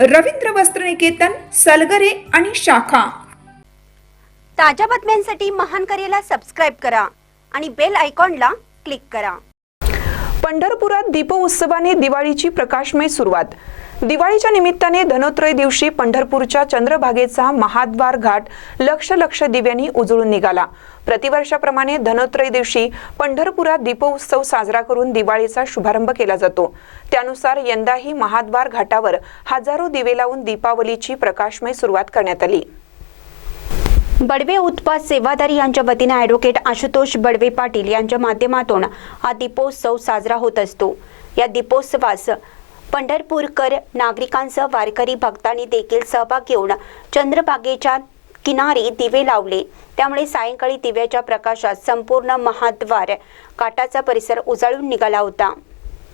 रवींद्र वस्त्रनिकेतन सलगरे आणि शाखा. ताज्या बातम्यांसाठी महान करेला सबस्क्राईब करा आणि बेल आयकॉनला क्लिक करा. पंढरपुरात दीपोत्सवाने दिवाळीची प्रकाशमय सुरुवात. दिवाळीच्या निमित्ताने धनोत्रय दिवशी पंढरपूरच्या चंद्रभागेचा महाद्वार घाट लक्ष लक्ष दिव्यांनी उजळून निघाला. प्रतिवर्षाप्रमाणे धनोत्रय दिवशी पंढरपुरात दीपोत्सव साजरा करून दिवाळीचा शुभारंभ केला जातो. त्यानुसार यंदाही महाद्वार घाटावर हजारो दिवे लावून दीपावलीची प्रकाशमय सुरुवात करण्यात आली. बडवे उत्पाद सेवादारी यांच्या वतीने ॲडव्होकेट आशुतोष बडवे पाटील यांच्या माध्यमातून हा दीपोत्सव साजरा होत असतो. या दीपोत्सवास पंढरपूरकर नागरिकांसह वारकरी भक्तांनी देखील सहभाग घेऊन चंद्रबागेच्या किनारी दिवे लावले. त्यामुळे सायंकाळी दिव्याच्या प्रकाशात संपूर्ण महाद्वार काटाचा परिसर उजाळून निघाला होता.